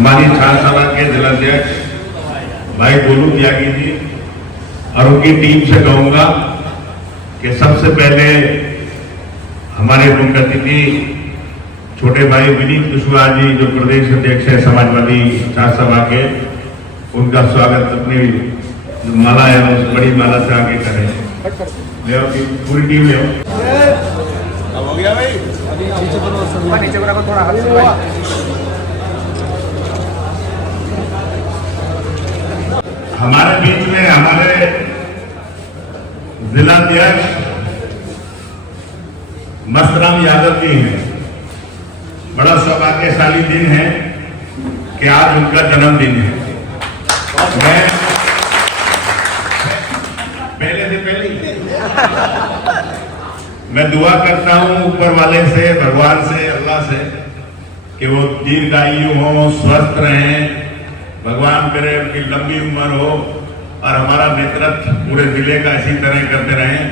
हमारी छात्र सभा के जिलाध्यक्ष भाई गोलू त्यागी जी और उनकी टीम से कहूंगा कि सबसे पहले हमारे मुख्य अतिथि छोटे भाई विनीत कुशवाहा जी जो प्रदेश अध्यक्ष है समाजवादी छात्र सभा के, उनका स्वागत अपनी जो माला है उस बड़ी माला से आगे करें। पूरी टीम ले हो गया भाई, नीचे को थोड़ा हमारे बीच में हमारे जिलाध्यक्ष मस्तराम यादव जी हैं। बड़ा सौभाग्यशाली दिन है कि आज उनका जन्मदिन है। मैं मैं दुआ करता हूं ऊपर वाले से, भगवान से, अल्लाह से कि वो दीर्घायु हो, स्वस्थ रहें, भगवान करे उनकी लंबी उम्र हो और हमारा नेतृत्व पूरे जिले का इसी तरह करते रहें।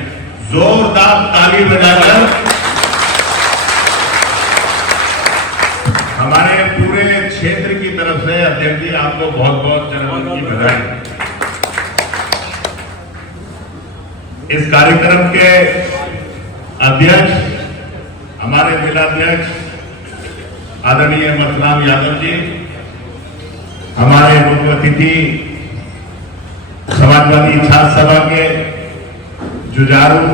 जोरदार ताली बजाकर हमारे पूरे क्षेत्र की तरफ से अध्यक्ष जी आपको बहुत बहुत जन्मदिन की बधाई। इस कार्यक्रम के अध्यक्ष हमारे जिलाध्यक्ष आदरणीय मस्तराम यादव जी, हमारे मुख्य अतिथि समाजवादी छात्र सभा के जुझारू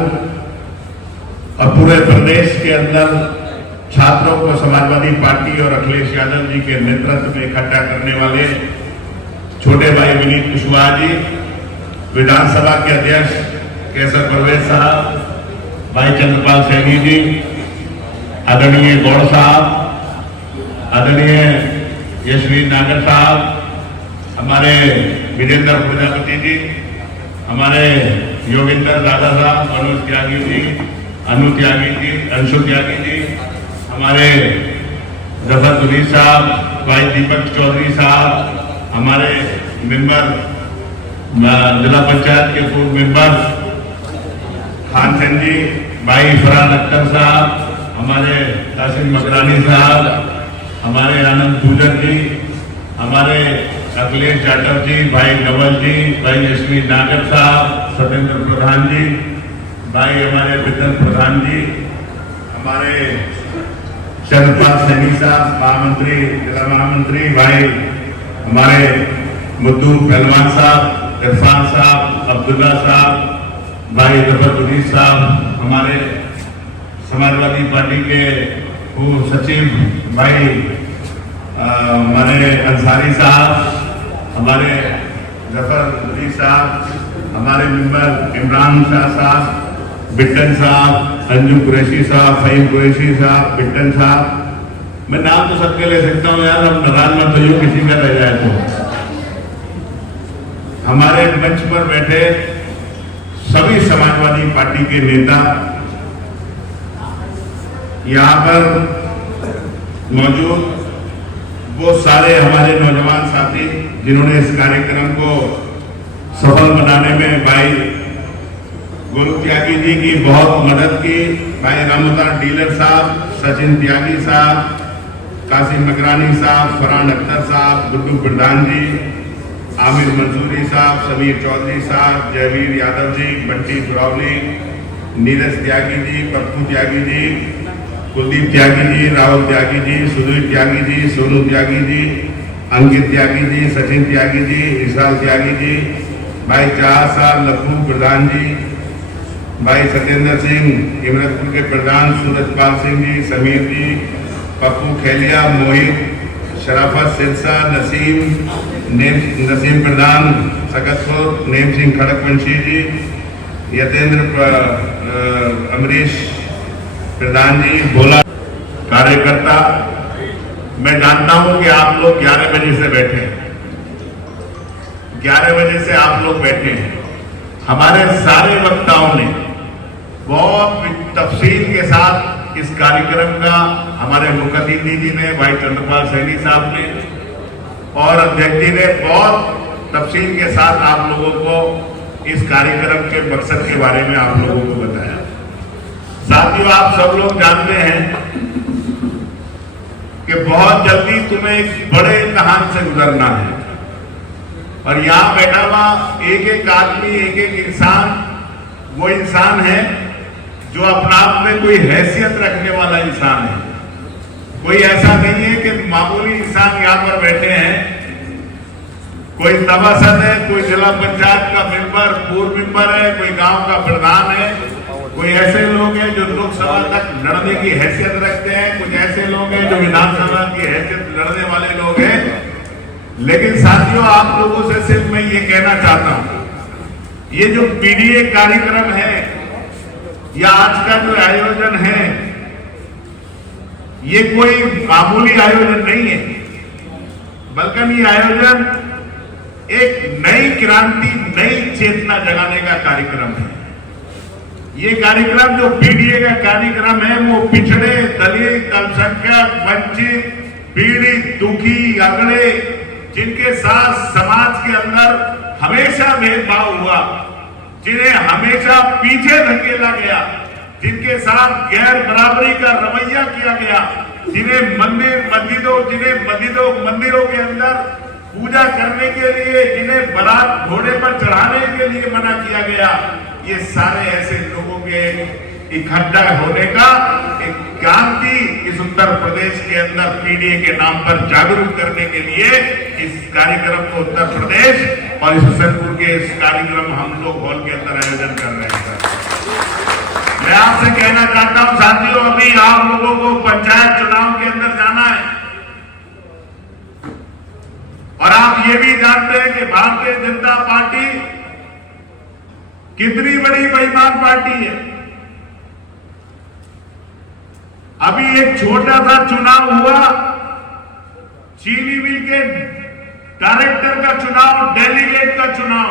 और पूरे प्रदेश के अंदर छात्रों को समाजवादी पार्टी और अखिलेश यादव जी के नेतृत्व में इकट्ठा करने वाले छोटे भाई विनीत कुशवाहा जी, विधानसभा के अध्यक्ष केसर परवेज साहब, भाई चंद्रपाल सैनी जी, आदरणीय गौड़ साहब, आदरणीय यशवीर नागर साहब, हमारे वीरेंद्र प्रजापति जी, हमारे योगेंद्र दादा साहब, मनोज त्यागी जी, अनु त्यागी जी, अंशु त्यागी जी, हमारे जफर दुली साहब, भाई दीपक चौधरी साहब, हमारे मेंबर जिला पंचायत के पूर्व मेंबर खान सिंह जी, भाई फरहान अख्तर साहब, हमारे कासिम मकरानी साहब, हमारे आनंद पूजन जी, हमारे अखिलेश यादव जी, भाई नवल जी, भाई यशवीर नागर साहब, सत्येंद्र प्रधान जी, भाई हमारे विद्युन प्रधान जी, हमारे चंद्रपाल सैनी साहब महामंत्री, जिला महामंत्री, भाई हमारे मुद्दू पहलवान साहब, इरफान साहब, अब्दुल्ला साहब, भाई जफर साहब, हमारे समाजवादी पार्टी के पूर्व सचिव भाई हमारे अंसारी साहब, हमारे जफर साहब, हमारे मेंबर इमरान शाह साहब, बिट्टन साहब, अंजू कुरैशी साहब, फहीम कुरैशी साहब, बिट्टन साहब, मैं नाम तो सबके ले सकता हूँ यार, हम नाराज मत होइए किसी का रह जाए तो। हमारे मंच पर बैठे सभी समाजवादी पार्टी के नेता, यहाँ पर मौजूद वो सारे हमारे नौजवान साथी जिन्होंने इस कार्यक्रम को सफल बनाने में भाई गोलू त्यागी जी की बहुत मदद की, भाई रामोदार डीलर साहब, सचिन त्यागी साहब, कासिम मकरानी साहब, फरहान अख्तर साहब, गुड्डू प्रधान जी, आमिर मंसूरी साहब, समीर चौधरी साहब, जयवीर यादव जी, बंटी सुरावली, नीरज त्यागी जी, पप्पू त्यागी जी, कुलदीप त्यागी जी, राहुल त्यागी जी, सुधीर त्यागी जी, सोनू त्यागी जी, अंकित त्यागी जी, सचिन त्यागी जी, विशाल त्यागी जी, भाई चार साहब, लखनऊ प्रधान जी, भाई सत्येंद्र सिंह, इमरतपुर के प्रधान सूरजपाल सिंह जी, समीर जी, पप्पू खेलिया, मोहित, शराफत सिरसा, नसीम प्रधान सकतपुर, नेम सिंह खड़कवंशी जी, यतेंद्र अमरीश प्रधान जी, भोला कार्यकर्ता। मैं जानता हूं कि आप लोग 11 बजे से बैठे हैं, 11 बजे से आप लोग बैठे हैं। हमारे सारे वक्ताओं ने बहुत तफसील के साथ इस कार्यक्रम का, हमारे मुख्य अतिथि जी ने, भाई चंद्रपाल सैनी साहब ने और अध्यक्ष जी ने बहुत तफसील के साथ आप लोगों को इस कार्यक्रम के मकसद के बारे में आप लोगों को बताया। साथियों, आप सब लोग जानते हैं कि बहुत जल्दी तुम्हें एक बड़े इम्तिहान से गुजरना है। और यहां बैठा हुआ एक एक आदमी, एक एक इंसान वो इंसान है जो अपना आप में कोई हैसियत रखने वाला इंसान है। कोई ऐसा नहीं है कि मामूली इंसान यहां पर बैठे हैं। कोई सभासद है, कोई जिला पंचायत का मेंबर, पूर्व मेंबर है, कोई गांव का प्रधान है, कोई ऐसे लोग हैं जो लोकसभा तक लड़ने की हैसियत रखते हैं, कुछ ऐसे लोग हैं जो विधानसभा की हैसियत लड़ने वाले लोग हैं। लेकिन साथियों, आप लोगों से सिर्फ मैं ये कहना चाहता हूं, ये जो पीडीए कार्यक्रम है या आज का जो आयोजन है, ये कोई मामूली आयोजन नहीं है, बल्कि ये आयोजन एक नई क्रांति, नई चेतना जगाने का कार्यक्रम है। ये कार्यक्रम जो पीडीए का कार्यक्रम है वो पिछड़े, दलित, अल्पसंख्यक, वंचित, पीड़ित, दुखी, अगड़े, जिनके साथ समाज के अंदर हमेशा भेदभाव हुआ, जिन्हें हमेशा पीछे धकेला गया, जिनके साथ गैर बराबरी का रवैया किया गया, जिन्हें मंदिरों के अंदर पूजा करने के लिए, जिन्हें बारात घोड़े पर चढ़ाने के लिए मना किया गया, ये सारे ऐसे लोगों के इकट्ठा होने का एक क्रांति इस उत्तर प्रदेश के अंदर पीडीए के नाम पर जागरूक करने के लिए इस कार्यक्रम को उत्तर प्रदेश और इस हुसैनपुर के इस कार्यक्रम हम लोग हॉल के अंदर आयोजन कर रहे हैं। मैं आपसे कहना चाहता हूं साथियों, अभी आप लोगों को पंचायत चुनाव के अंदर जाना है और आप ये भी जानते हैं कि भारतीय जनता पार्टी कितनी बड़ी बेईमान पार्टी है। अभी एक छोटा सा चुनाव हुआ, चीनी मिल के डायरेक्टर का चुनाव, डेलीगेट का चुनाव,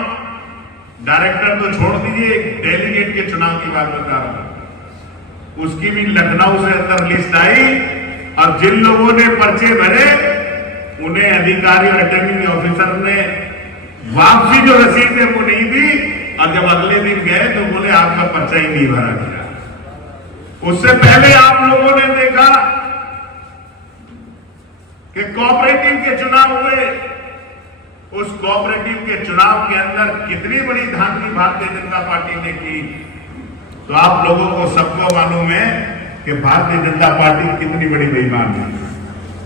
डायरेक्टर तो छोड़ दीजिए, डेलीगेट के चुनाव की बात बता रहा हूं। उसकी भी लखनऊ से अंदर लिस्ट आई और जिन लोगों ने पर्चे भरे उन्हें अधिकारी और रिटर्निंग ऑफिसर ने वापसी जो रसीद है वो नहीं दी, और जब अगले दिन गए तो बोले आपका पर्चा ही नहीं भरा गया। उससे पहले आप लोगों ने देखा कि कोऑपरेटिव के चुनाव हुए, उस कोऑपरेटिव के चुनाव के अंदर कितनी बड़ी धांधली भारतीय जनता पार्टी ने की। तो आप लोगों को सबको मालूम है कि भारतीय जनता पार्टी कितनी बड़ी बेईमान है।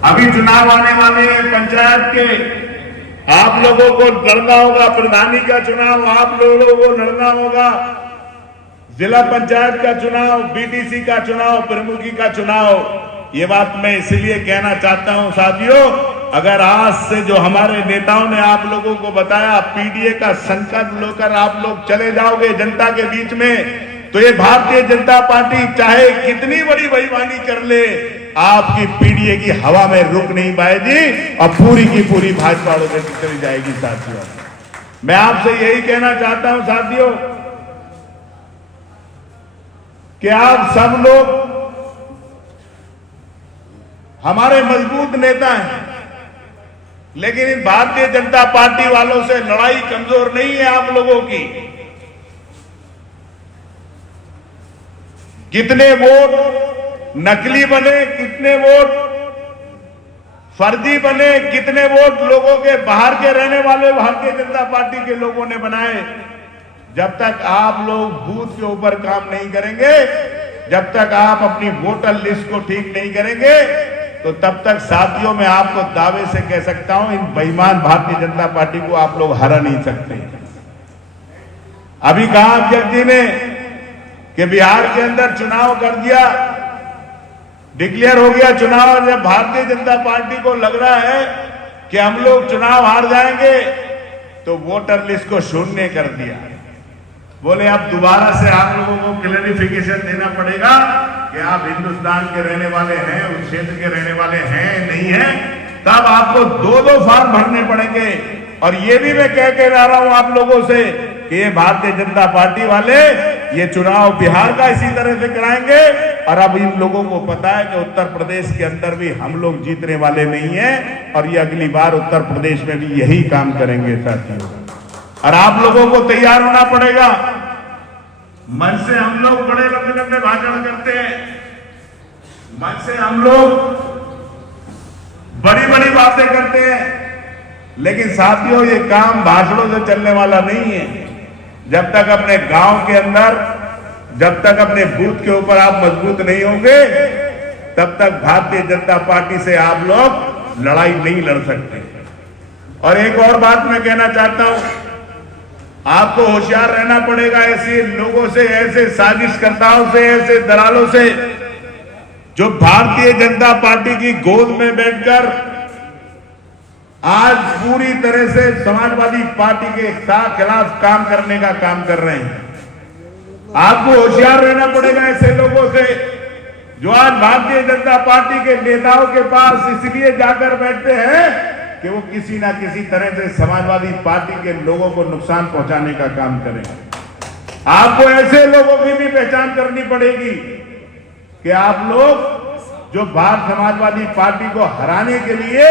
अभी चुनाव आने वाले हैं पंचायत के, आप लोगों को लड़ना होगा। प्रधानी का चुनाव आप लोगों को लड़ना होगा, जिला पंचायत का चुनाव, बीडीसी का चुनाव, प्रमुखी का चुनाव। ये बात मैं इसलिए कहना चाहता हूं साथियों, अगर आज से जो हमारे नेताओं ने आप लोगों को बताया पीडीए का संकल्प लेकर आप लोग चले जाओगे जनता के बीच में, तो ये भारतीय जनता पार्टी चाहे कितनी बड़ी बेईमानी कर ले, आपकी पीडीए की हवा में रुक नहीं पाएगी और पूरी की पूरी भाजपा चली जाएगी। साथियों, मैं आपसे यही कहना चाहता हूं साथियों कि आप सब लोग हमारे मजबूत नेता हैं, लेकिन इन भारतीय जनता पार्टी वालों से लड़ाई कमजोर नहीं है आप लोगों की। कितने वोट नकली बने, कितने वोट फर्जी बने, कितने वोट लोगों के बाहर के रहने वाले भारतीय जनता पार्टी के लोगों ने बनाए, जब तक आप लोग बूथ के ऊपर काम नहीं करेंगे, जब तक आप अपनी वोटर लिस्ट को ठीक नहीं करेंगे, तो तब तक साथियों मैं आपको दावे से कह सकता हूं इन बेईमान भारतीय जनता पार्टी को आप लोग हरा नहीं सकते। अभी कहा अध्यक्ष जी ने कि बिहार के अंदर चुनाव कर दिया, डिक्लेयर हो गया चुनाव, और जब भारतीय जनता पार्टी को लग रहा है कि हम लोग चुनाव हार जाएंगे तो वोटर लिस्ट को शून्य कर दिया। बोले अब दोबारा से आप लोगों को क्लैरिफिकेशन देना पड़ेगा कि आप हिंदुस्तान के रहने वाले हैं, उस क्षेत्र के रहने वाले हैं नहीं हैं, तब आपको दो फॉर्म भरने पड़ेंगे। और ये भी मैं कह के जा रहा हूं आप लोगों से कि ये भारतीय जनता पार्टी वाले ये चुनाव बिहार का इसी तरह से कराएंगे, और अब इन लोगों को पता है कि उत्तर प्रदेश के अंदर भी हम लोग जीतने वाले नहीं हैं, और ये अगली बार उत्तर प्रदेश में भी यही काम करेंगे साथियों। और आप लोगों को तैयार होना पड़ेगा। मन से हम लोग बड़े लंबे लंबे भाषण करते हैं, मन से हम लोग बड़ी बड़ी बातें करते हैं, लेकिन साथियों ये काम भाषणों से चलने वाला नहीं है। जब तक अपने गांव के अंदर, जब तक अपने बूथ के ऊपर आप मजबूत नहीं होंगे, तब तक भारतीय जनता पार्टी से आप लोग लड़ाई नहीं लड़ सकते। और एक और बात मैं कहना चाहता हूं, आपको होशियार रहना पड़ेगा ऐसे लोगों से, ऐसे साजिशकर्ताओं से, ऐसे दलालों से जो भारतीय जनता पार्टी की गोद में बैठकर आज पूरी तरह से समाजवादी पार्टी के खिलाफ काम करने का काम कर रहे हैं। आपको होशियार रहना पड़ेगा ऐसे लोगों से जो आज भारतीय जनता पार्टी के नेताओं के पास इसलिए जाकर बैठते हैं कि वो किसी ना किसी तरह से समाजवादी पार्टी के लोगों को नुकसान पहुंचाने का काम करें। आपको ऐसे लोगों की भी पहचान करनी पड़ेगी कि आप लोग जो भारत समाजवादी पार्टी को हराने के लिए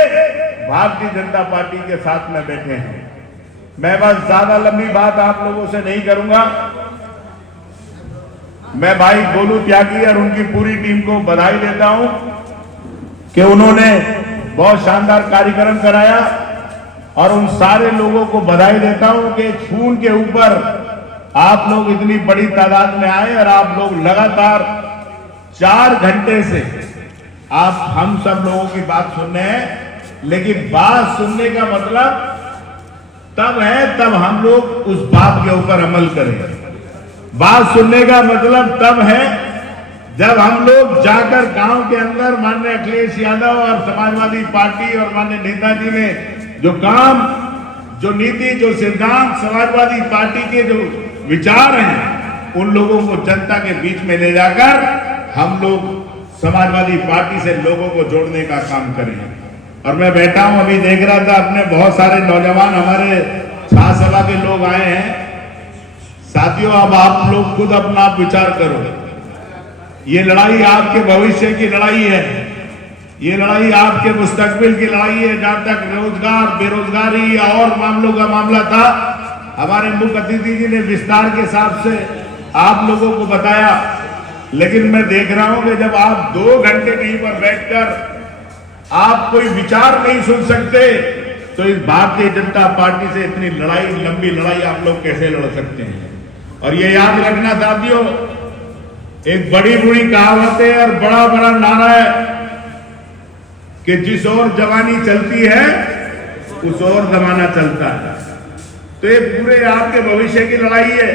भारतीय जनता पार्टी के साथ में बैठे हैं। मैं बस ज्यादा लंबी बात आप लोगों से नहीं करूंगा। मैं भाई गोलू त्यागी और उनकी पूरी टीम को बधाई देता हूं कि उन्होंने बहुत शानदार कार्यक्रम कराया, और उन सारे लोगों को बधाई देता हूं कि खून के ऊपर आप लोग इतनी बड़ी तादाद में आए और आप लोग लगातार 4 घंटे से आप हम सब लोगों की बात सुन रहे हैं। लेकिन बात सुनने का मतलब तब है तब हम लोग उस बात के ऊपर अमल करें। बात सुनने का मतलब तब है जब हम लोग जाकर गांव के अंदर माननीय अखिलेश यादव और समाजवादी पार्टी और माननीय नेताजी ने जो काम, जो नीति, जो सिद्धांत समाजवादी पार्टी के जो विचार हैं, उन लोगों को जनता के बीच में ले जाकर हम लोग समाजवादी पार्टी से लोगों को जोड़ने का काम करें। और मैं बैठा हूं, अभी देख रहा था अपने बहुत सारे नौजवान हमारे छात्र सभा के लोग आए हैं। साथियों, अब आप लोग खुद अपना विचार करो। ये लड़ाई आपके भविष्य की लड़ाई है, ये लड़ाई आपके मुस्तकबिल की लड़ाई है। जहां तक रोजगार, बेरोजगारी और मामलों का मामला था, हमारे मुख्य अतिथि जी ने विस्तार के हिसाब से आप लोगों को बताया। लेकिन मैं देख रहा हूं कि जब आप 2 घंटे कहीं पर बैठकर आप कोई विचार नहीं सुन सकते, तो इस भारतीय जनता पार्टी से इतनी लड़ाई, लंबी लड़ाई आप लोग कैसे लड़ सकते हैं। और ये याद रखना साथियों, एक बड़ी बुरी कहावत है और बड़ा बड़ा नारा है कि जिस ओर जवानी चलती है उस ओर जमाना चलता है। तो ये पूरे आपके भविष्य की लड़ाई है।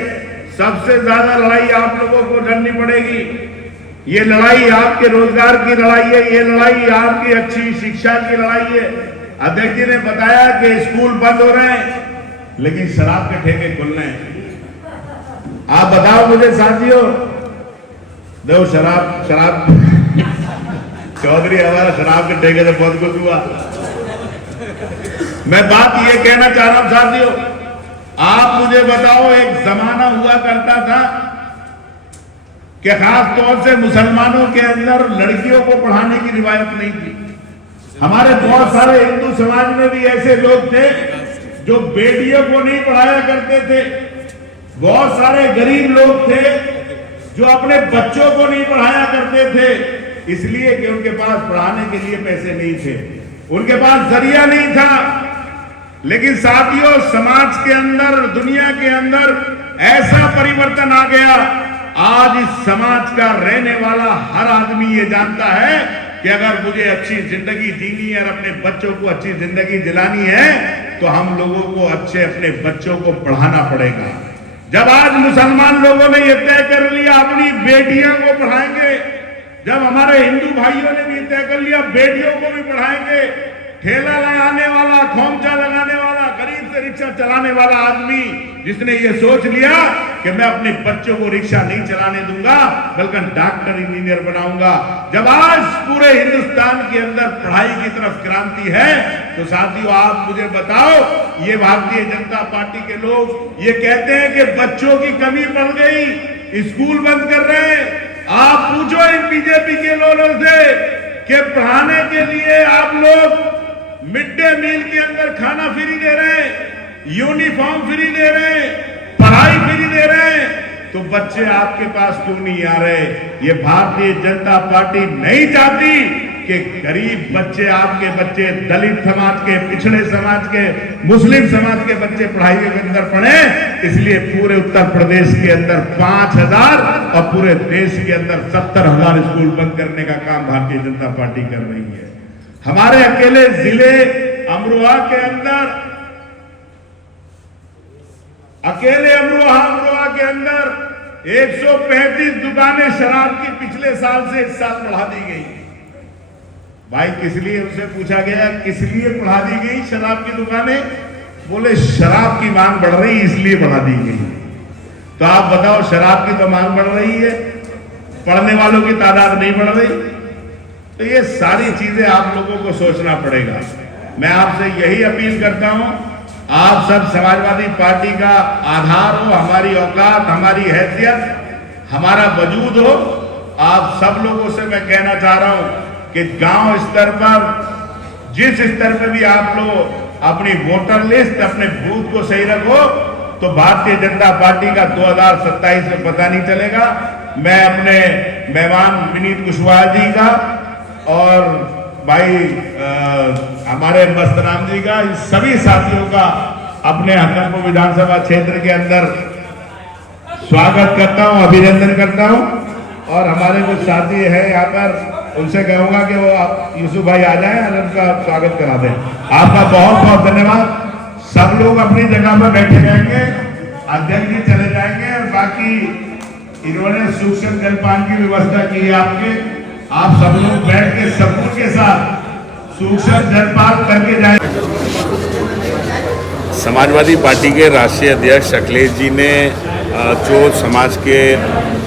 सबसे ज्यादा लड़ाई आप लोगों को लड़नी पड़ेगी। ये लड़ाई आपके रोजगार की लड़ाई है, ये लड़ाई आपकी अच्छी शिक्षा की लड़ाई है। अध्यक्ष जी ने बताया कि स्कूल बंद हो रहे हैं, लेकिन शराब के ठेके खुल रहे हैं। आप बताओ मुझे साथियों, देखो शराब चौधरी हमारा शराब के ठेके से बहुत कुछ हुआ। मैं बात ये कहना चाह रहा हूं साथियों, आप मुझे बताओ, एक जमाना हुआ करता था कि खास तौर से मुसलमानों के अंदर लड़कियों को पढ़ाने की रिवायत नहीं थी। हमारे बहुत सारे हिंदू समाज में भी ऐसे लोग थे जो बेटियों को नहीं पढ़ाया करते थे। बहुत सारे गरीब लोग थे जो अपने बच्चों को नहीं पढ़ाया करते थे, इसलिए कि उनके पास पढ़ाने के लिए पैसे नहीं थे, उनके पास जरिया नहीं था। लेकिन साथियों, समाज के अंदर, दुनिया के अंदर ऐसा परिवर्तन आ गया। आज इस समाज का रहने वाला हर आदमी ये जानता है कि अगर मुझे अच्छी जिंदगी जीनी है और अपने बच्चों को अच्छी जिंदगी दिलानी है, तो हम लोगों को अच्छे अपने बच्चों को पढ़ाना पड़ेगा। जब आज मुसलमान लोगों ने यह तय कर लिया अपनी बेटियों को पढ़ाएंगे, जब हमारे हिंदू भाइयों ने भी तय कर लिया बेटियों को भी पढ़ाएंगे, ठेला लगाने वाला, खोमचा लगाने वाला, गरीब से रिक्शा चलाने वाला आदमी जिसने ये सोच लिया कि मैं अपने बच्चों को रिक्शा नहीं चलाने दूंगा बल्कि डॉक्टर, इंजीनियर बनाऊंगा, जब आज पूरे हिंदुस्तान के अंदर पढ़ाई की तरफ क्रांति है, तो साथियों आप मुझे बताओ, ये भारतीय जनता पार्टी के लोग ये कहते हैं कि बच्चों की कमी पड़ गई, स्कूल बंद कर रहे हैं। आप पूछो इन बीजेपी के लोगों से कि पढ़ाने के लिए आप लोग मिड डे मील के अंदर खाना फ्री दे रहे हैं, यूनिफॉर्म फ्री दे रहे हैं, पढ़ाई फ्री दे रहे हैं, तो बच्चे आपके पास क्यों नहीं आ रहे? ये भारतीय जनता पार्टी नहीं चाहती कि गरीब बच्चे, आपके बच्चे, दलित समाज के, पिछड़े समाज के, मुस्लिम समाज के बच्चे पढ़ाई के अंदर पढ़े। इसलिए पूरे उत्तर प्रदेश के अंदर 5,000 और पूरे देश के अंदर 70,000 स्कूल बंद करने का काम भारतीय जनता पार्टी कर रही है। हमारे अकेले जिले अमरोहा के अंदर, अमरोहा के अंदर 135 दुकानें शराब की पिछले साल से इस साल बढ़ा दी गई। भाई किस लिए, उनसे पूछा गया किस लिए बढ़ा दी गई शराब की दुकानें? बोले शराब की मांग बढ़ रही इसलिए बढ़ा दी गई। तो आप बताओ, शराब की तो मांग बढ़ रही है, पढ़ने वालों की तादाद नहीं बढ़ रही। तो ये सारी चीजें आप लोगों को सोचना पड़ेगा। मैं आपसे यही अपील करता हूं, आप सब समाजवादी पार्टी का आधार हो, हमारी औकात, हमारी हैसियत, हमारा वजूद हो। आप सब लोगों से मैं कहना चाह रहा हूं कि गांव स्तर पर, जिस स्तर पर भी आप लोग अपनी वोटर लिस्ट, अपने बूथ को सही रखो, तो भारतीय जनता पार्टी का 2027 में पता नहीं चलेगा। मैं अपने मेहमान विनीत कुशवाहा जी का और भाई हमारे मस्तराम जी का, इन सभी साथियों का अपने हसनपुर विधानसभा क्षेत्र के अंदर स्वागत करता हूं, अभिनंदन करता हूं। और हमारे कुछ साथी हैं यहाँ पर, उनसे कहूंगा कि वो यूसुफ भाई आ जाएं और उनका स्वागत करा दें। आपका बहुत बहुत धन्यवाद। सब लोग अपनी जगह पर बैठे रहेंगे, अध्यक्ष जी चले जाएंगे और बाकी इन्होंने सूक्ष्म जलपान की व्यवस्था की है आपके। आप सब लोग बैठ के सबूर के साथ सूक्ष्म जलपान करके जाए। समाजवादी पार्टी के राष्ट्रीय अध्यक्ष अखिलेश जी ने जो समाज के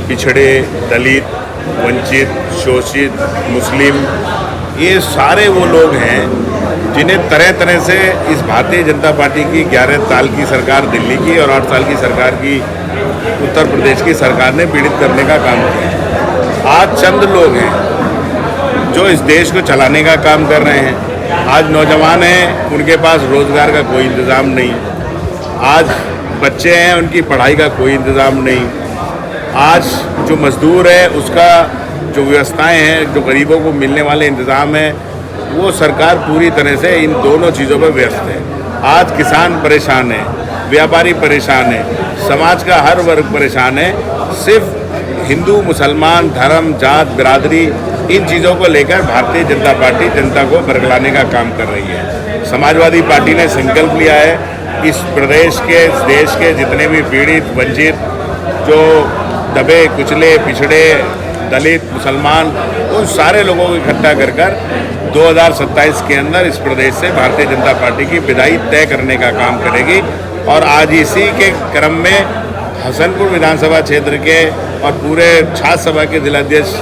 पिछड़े, दलित, वंचित, शोषित, मुस्लिम, ये सारे वो लोग हैं जिन्हें तरह तरह से इस भारतीय जनता पार्टी की 11 साल की सरकार दिल्ली की और 8 साल की सरकार की उत्तर प्रदेश की सरकार ने पीड़ित करने का काम किया। आज चंद लोग हैं जो इस देश को चलाने का काम कर रहे हैं। आज नौजवान हैं, उनके पास रोजगार का कोई इंतज़ाम नहीं। आज बच्चे हैं, उनकी पढ़ाई का कोई इंतज़ाम नहीं। आज जो मजदूर है, उसका जो व्यवस्थाएं हैं, जो गरीबों को मिलने वाले इंतज़ाम हैं, वो सरकार पूरी तरह से इन दोनों चीज़ों पर व्यस्त है। आज किसान परेशान है, व्यापारी परेशान है, समाज का हर वर्ग परेशान है। सिर्फ हिंदू, मुसलमान, धर्म, जात, बिरादरी, इन चीज़ों को लेकर भारतीय जनता पार्टी जनता को बरगलाने का काम कर रही है। समाजवादी पार्टी ने संकल्प लिया है इस प्रदेश के, इस देश के जितने भी पीड़ित, वंचित, जो दबे कुचले, पिछड़े, दलित, मुसलमान, उन सारे लोगों को इकट्ठा कर 2027 के अंदर इस प्रदेश से भारतीय जनता पार्टी की विदाई तय करने का काम करेगी। और आज इसी के क्रम में हसनपुर विधानसभा क्षेत्र के और पूरे छात्र सभा के जिलाध्यक्ष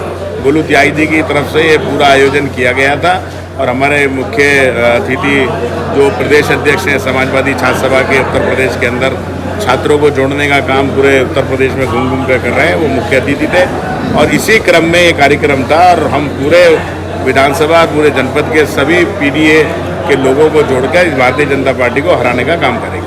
गोलू त्यागी जी की तरफ से ये पूरा आयोजन किया गया था। और हमारे मुख्य अतिथि जो प्रदेश अध्यक्ष हैं समाजवादी छात्र सभा के उत्तर प्रदेश के अंदर छात्रों को जोड़ने का काम पूरे उत्तर प्रदेश में घूम घूम कर रहे हैं, वो मुख्य अतिथि थे। और इसी क्रम में ये कार्यक्रम था और हम पूरे विधानसभा, पूरे जनपद के सभी पीडीए के लोगों को जोड़कर इस भारतीय जनता पार्टी को हराने का काम करेंगे।